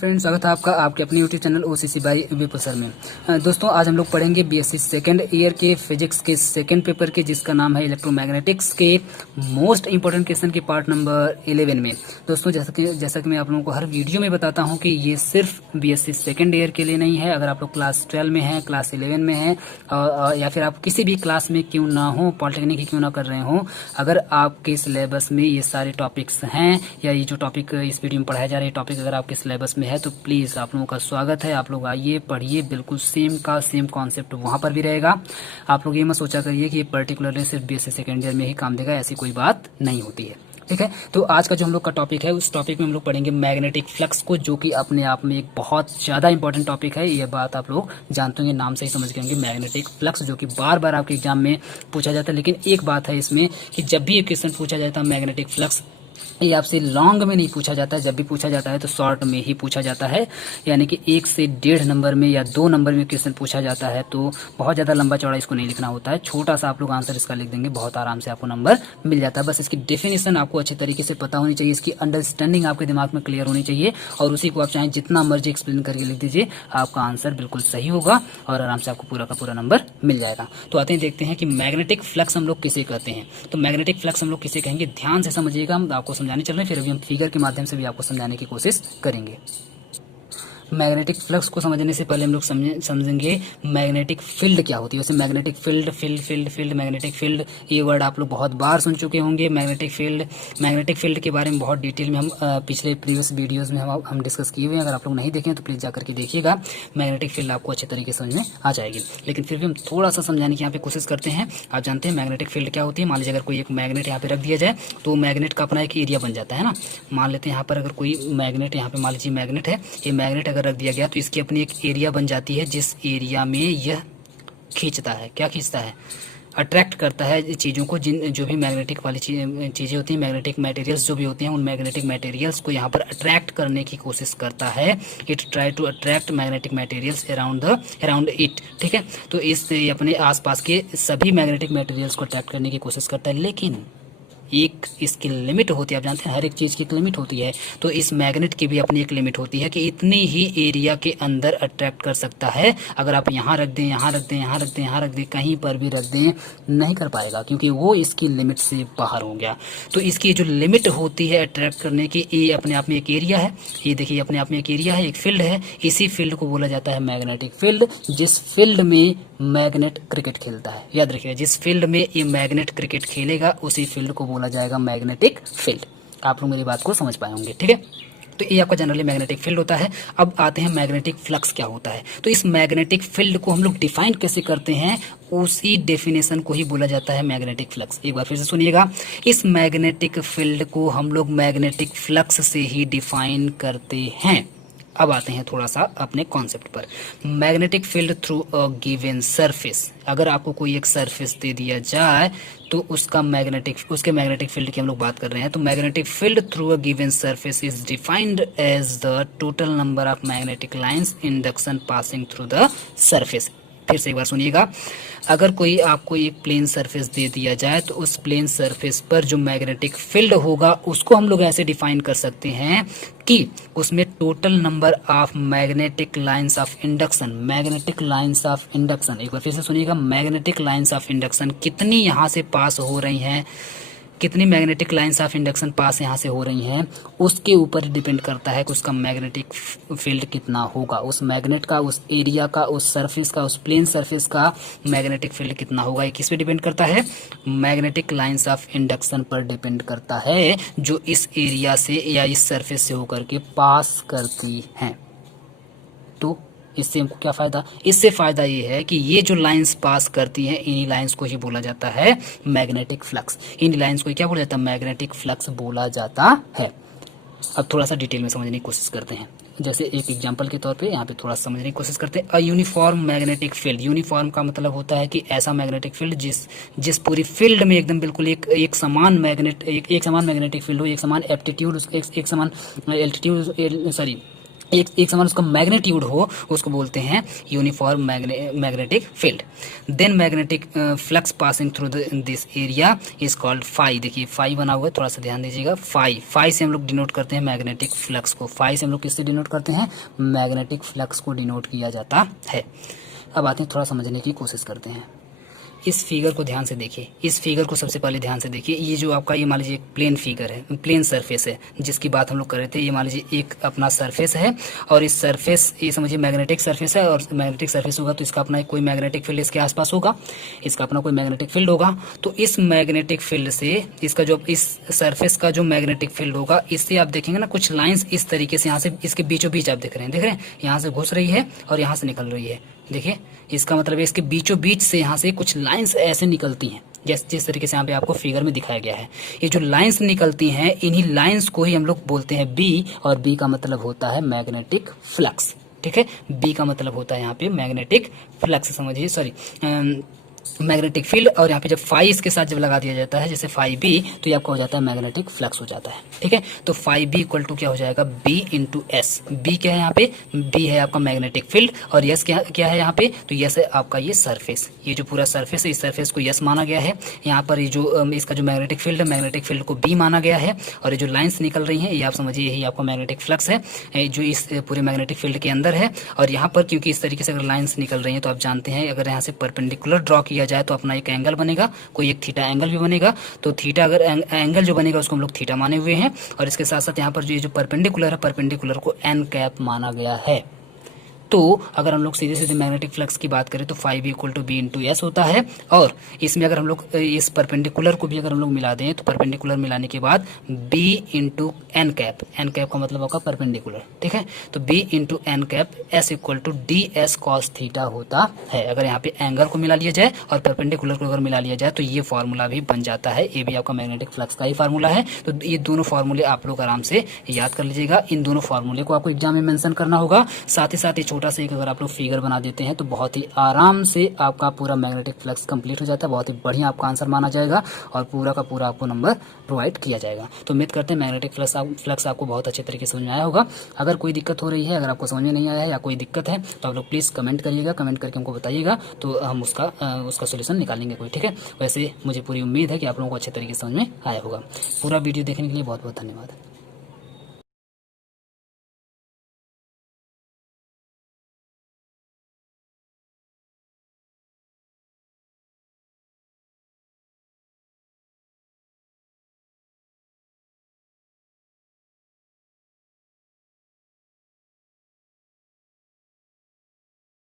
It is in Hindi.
फ्रेंड्स, स्वागत है आपका आपके अपने YouTube channel OCC by Vipul sir में। दोस्तों, आज हम लोग पढ़ेंगे बीएससी सेकेंड ईयर के फिजिक्स के सेकेंड पेपर के, जिसका नाम है इलेक्ट्रोमैग्नेटिक्स के मोस्ट इंपॉर्टेंट क्वेश्चन के पार्ट नंबर 11 में। दोस्तों, जैसा कि मैं आप लोगों को हर वीडियो में बताता हूं कि ये सिर्फ बीएससी सेकेंड ईयर के लिए नहीं है। अगर आप लोग क्लास 12 में हैं, क्लास 11 में हैं, या फिर आप किसी भी क्लास में क्यों ना हो, पॉलिटेक्निक ही क्यों ना कर रहे हो, अगर आपके सिलेबस में ये सारे टॉपिक्स हैं या ये जो टॉपिक इस वीडियो में पढ़ाया जा रहा है टॉपिक अगर आपके सिलेबस में है तो प्लीज़ आप लोगों का स्वागत है। आप लोग आइए, पढ़िए, बिल्कुल सेम का सेम कॉन्सेप्ट वहाँ पर भी रहेगा। आप लोग ये मत सोचा करिए कि ये पर्टिकुलरली सिर्फ बीएससी सेकेंड ईयर में ही काम देगा, ऐसी कोई बात नहीं होती है। ठीक है, तो आज का जो हम लोग का टॉपिक है, उस टॉपिक में हम लोग पढ़ेंगे मैग्नेटिक फ्लक्स को, जो कि अपने आप में एक बहुत ज़्यादा इंपॉर्टेंट टॉपिक है। ये बात आप लोग जानते होंगे, नाम से ही समझ गए होंगे, मैग्नेटिक फ्लक्स, जो कि बार बार आपके एग्जाम में पूछा जाता है। लेकिन एक बात है इसमें कि जब भी ये क्वेश्चन पूछा जाता है मैग्नेटिक फ्लक्स, ये आपसे लॉन्ग में नहीं पूछा जाता है। जब भी पूछा जाता है तो शॉर्ट में ही पूछा जाता है, यानी कि 1 से 1.5 नंबर में या 2 नंबर में क्वेश्चन पूछा जाता है। तो बहुत ज़्यादा लंबा चौड़ा इसको नहीं लिखना होता है, छोटा सा आप लोग आंसर इसका लिख देंगे, बहुत आराम से आपको नंबर मिल जाता है। बस इसकी डेफिनेशन आपको अच्छे तरीके से पता होनी चाहिए, इसकी अंडरस्टैंडिंग आपके दिमाग में क्लियर होनी चाहिए, और उसी को आप चाहें जितना मर्जी एक्सप्लेन करके लिख दीजिए, आपका आंसर बिल्कुल सही होगा और आराम से आपको पूरा का पूरा नंबर मिल जाएगा। तो आते हैं, देखते हैं कि मैग्नेटिक फ्लक्स हम लोग किसे कहते हैं। तो मैग्नेटिक फ्लक्स हम लोग किसे कहेंगे, ध्यान से समझिएगा, हम आपको समझाने चल रहे हैं, फिर अभी हम फिगर के माध्यम से भी आपको समझाने की कोशिश करेंगे। मैग्नेटिक फ्लक्स को समझने से पहले हम लोग समझेंगे मैग्नेटिक फील्ड क्या होती है। वैसे मैग्नेटिक फील्ड मैग्नेटिक फील्ड, ये वर्ड आप लोग बहुत बार सुन चुके होंगे। मैग्नेटिक फील्ड के बारे में बहुत डिटेल में हम पिछले प्रीवियस वीडियोस में हम डिस्कस किए हुए हैं। अगर आप लोग नहीं देखें तो प्लीज़ जाकर के देखिएगा, मैग्नेटिक फील्ड आपको अच्छे तरीके से समझ में आ जाएगी। लेकिन फिर भी हम थोड़ा सा समझाने की यहाँ पे कोशिश करते हैं। आप जानते हैं मैग्नेटिक फील्ड क्या होती है। मान लीजिए अगर कोई एक मैग्नेट यहाँ पे रख दिया जाए तो मैग्नेट का अपना एक एरिया बन जाता है ना। मान लेते हैं यहाँ पर अगर कोई मैग्नेट, यहाँ पे मान लीजिए मैग्नेट है, ये मैग्नेट अगर रख दिया गया तो इसकी अपनी एक एरिया बन जाती है, जिस एरिया में यह खींचता है, क्या खींचता है, अट्रैक्ट करता है चीज़ों को, जो भी मैग्नेटिक वाली चीज़ें होती हैं, मैग्नेटिक मटेरियल्स जो भी होती हैं, उन मैग्नेटिक मटेरियल्स को यहाँ पर अट्रैक्ट करने की कोशिश करता है। It try to attract magnetic materials around it. ठीक है, तो इस अपने आसपास के सभी मैग्नेटिक मटेरियल्स को अट्रैक्ट करने की कोशिश करता है, लेकिन एक इसकी लिमिट होती है। आप जानते हैं हर एक चीज़ की एक लिमिट होती है, तो इस मैग्नेट की भी अपनी एक लिमिट होती है कि इतनी ही एरिया के अंदर अट्रैक्ट कर सकता है। अगर आप यहाँ रख दें, यहाँ रख दें, यहाँ रख दें, यहाँ रख दें, कहीं पर भी रख दें, नहीं कर पाएगा, क्योंकि वो इसकी लिमिट से बाहर हो गया। तो इसकी जो लिमिट होती है अट्रैक्ट करने की, ये अपने आप में एक एरिया है। ये देखिए, अपने आप में एक एरिया है, एक फील्ड है। इसी फील्ड को बोला जाता है मैग्नेटिक फील्ड। जिस फील्ड में मैग्नेट क्रिकेट खेलता है, याद रखिएगा, जिस फील्ड में ये मैग्नेट क्रिकेट खेलेगा उसी फील्ड को बोला जाएगा मैग्नेटिक फील्ड। आप लोग मेरी बात को समझ पाए होंगे। ठीक है, तो ये आपका जनरली मैग्नेटिक फील्ड होता है। अब आते हैं मैग्नेटिक फ्लक्स क्या होता है। तो इस मैग्नेटिक फील्ड को हम लोग डिफाइन कैसे करते हैं, उसी डेफिनेशन को ही बोला जाता है मैग्नेटिक फ्लक्स। एक बार फिर से सुनिएगा, इस मैग्नेटिक फील्ड को हम लोग मैग्नेटिक फ्लक्स से ही डिफाइन करते हैं। अब आते हैं थोड़ा सा अपने कॉन्सेप्ट पर। Magnetic field through a given surface, अगर आपको कोई एक सरफेस दे दिया जाए तो उसके मैग्नेटिक फील्ड की हम लोग बात कर रहे हैं। तो magnetic field through a given surface is defined as the total number of magnetic lines induction passing through the surface. फिर से एक बार सुनिएगा, अगर कोई आपको एक प्लेन सरफेस दे दिया जाए तो उस प्लेन सरफेस पर जो मैग्नेटिक फील्ड होगा उसको हम लोग ऐसे डिफाइन कर सकते हैं कि उसमें total number of magnetic lines of induction, magnetic lines of induction, एक बार फिर से सुनिएगा, मैग्नेटिक लाइंस ऑफ इंडक्शन कितनी यहाँ से पास हो रही हैं, कितनी मैग्नेटिक लाइंस ऑफ इंडक्शन पास यहाँ से हो रही हैं, उसके ऊपर डिपेंड करता है कि उसका मैग्नेटिक फील्ड कितना होगा। उस मैग्नेट का, उस एरिया का, उस सरफेस का, उस प्लेन सरफेस का मैग्नेटिक फील्ड कितना होगा। ये किस पे डिपेंड करता है, मैग्नेटिक लाइंस ऑफ इंडक्शन पर डिपेंड करता है, जो इस एरिया से या इस सरफेस से होकर के पास करती हैं। तो इससे हमको क्या फ़ायदा, इससे फ़ायदा ये है कि ये जो लाइंस पास करती हैं, इन्हीं लाइंस को ही बोला जाता है मैग्नेटिक फ्लक्स। इन लाइंस को क्या बोला जाता है, मैग्नेटिक फ्लक्स बोला जाता है। अब थोड़ा सा डिटेल में समझने की कोशिश करते हैं। जैसे एक एग्जांपल के तौर पे यहाँ पे थोड़ा समझने की कोशिश करते हैं। A uniform magnetic field, uniform का मतलब होता है कि ऐसा मैग्नेटिक फील्ड जिस पूरी फील्ड में एकदम बिल्कुल एक समान मैग्नेटिक फील्ड हो, एक समान एप्टीट्यूड, एक समान एल्टीट्यूड, एक समान उसका मैग्नेट्यूड हो, उसको बोलते हैं uniform magnetic field. Then magnetic flux passing through this area is called phi. देखिए फाई बना हुआ है, थोड़ा सा ध्यान दीजिएगा। फाई से हम लोग डिनोट करते हैं मैग्नेटिक फ्लक्स को। फाई से हम लोग किससे डिनोट करते हैं? मैग्नेटिक फ्लक्स को डिनोट किया जाता है। अब आते हैं, थोड़ा समझने की कोशिश करते हैं। इस फिगर को ध्यान से देखिए, इस फिगर को सबसे पहले ध्यान से देखिए। ये जो आपका, ये मान लीजिए एक प्लेन फिगर है, प्लेन सरफेस है जिसकी बात हम लोग कर रहे थे। ये मान लीजिए एक अपना सरफेस है, और इस सरफेस, ये समझिए मैग्नेटिक सरफेस है, और मैग्नेटिक सरफेस होगा तो इसका अपना कोई मैग्नेटिक फील्ड इसके आसपास होगा, इसका अपना कोई मैग्नेटिक फील्ड होगा। तो इस मैग्नेटिक फील्ड से इसका जो, इस सरफेस का जो मैग्नेटिक फील्ड होगा, इससे आप देखेंगे ना कुछ लाइंस इस तरीके से यहाँ से इसके बीचों बीच आप देख रहे हैं, यहाँ से घुस रही है और यहाँ से निकल रही है। देखिए इसका मतलब है इसके बीचों बीच से यहाँ से कुछ लाइंस ऐसे निकलती हैं, जिस तरीके से यहाँ पे आपको फिगर में दिखाया गया है। ये जो लाइंस निकलती हैं, इन्हीं लाइंस को ही हम लोग बोलते हैं बी, और बी का मतलब होता है मैग्नेटिक फ्लक्स। ठीक है, बी का मतलब होता है यहाँ पे मैग्नेटिक फ्लक्स, समझिए, सॉरी मैग्नेटिक फील्ड। और यहाँ पे जब फाई इसके साथ जब लगा दिया जाता है, जैसे फाई बी, तो ये आपका हो जाता है मैग्नेटिक फ्लक्स हो जाता है। ठीक है, तो फाई बी इक्वल टू क्या हो जाएगा? B into S. बी क्या है यहाँ पे? बी है आपका मैग्नेटिक फील्ड, और यस क्या है यहाँ पे? तो यस है आपका ये सरफेस। ये जो पूरा सरफेस है, इस सरफेस को यस माना गया है। यहाँ पर ये जो इसका जो मैग्नेटिक फील्ड है, मैग्नेटिक फील्ड को बी माना गया है। और ये जो लाइन्स निकल रही हैं, ये आप समझिए यही आपका मैग्नेटिक फ्लक्स है जो इस पूरे मैग्नेटिक फील्ड के अंदर है। और यहाँ पर क्योंकि इस तरीके से अगर लाइन्स निकल रही हैं, तो आप जानते हैं अगर यहाँ से परपेंडिकुलर ड्रॉ किया जाए तो अपना एक एंगल बनेगा, कोई एक थीटा एंगल भी बनेगा। तो थीटा, अगर एंगल जो बनेगा उसको हम लोग थीटा माने हुए हैं। और इसके साथ साथ यहाँ पर जो ये जो परपेंडिकुलर है, परपेंडिकुलर को एन कैप माना गया है। तो अगर हम लोग सीधे सीधे मैग्नेटिक फ्लक्स की बात करें तो phi B equal to B into S होता है। और इसमें अगर हम लोग इस परपेंडिकुलर को भी अगर हम लोग मिला दें, तो परपेंडिकुलर मिलाने के बाद B into n cap, n cap का मतलब होगा परपेंडिकुलर। ठीक है, तो B into n cap S equal to d S cos theta होता है। अगर यहाँ पे एंगल को मिला लिया जाए और परपेंडिकुलर को अगर मिला लिया जाए तो ये फॉर्मूला भी बन जाता है। ये भी आपका मैग्नेटिक फ्लक्स का ही फार्मूला है। तो ये दोनों फार्मूले आप लोग आराम से याद कर लीजिएगा। इन दोनों फार्मूले को आपको एग्जाम में मेंशन करना होगा। साथ ही साथ ये छोटा सा एक अगर आप लोग फिगर बना देते हैं तो बहुत ही आराम से आपका पूरा मैग्नेटिक फ्लक्स कंप्लीट हो जाता है। बहुत ही बढ़िया आपका आंसर माना जाएगा और पूरा का पूरा आपको नंबर प्रोवाइड किया जाएगा। तो उम्मीद करते हैं मैग्नेटिक फ्लक्स आपको बहुत अच्छे तरीके से समझ में आया होगा। अगर कोई दिक्कत हो रही है, अगर आपको समझ में नहीं आया है या कोई दिक्कत है, तो आप लोग प्लीज़ कमेंट करिएगा। कमेंट करके हमको बताइएगा तो हम उसका सोल्यूशन निकालेंगे कोई। ठीक है, वैसे मुझे पूरी उम्मीद है कि आप लोगों को अच्छे तरीके से समझ में आया होगा। पूरा वीडियो देखने के लिए बहुत बहुत धन्यवाद।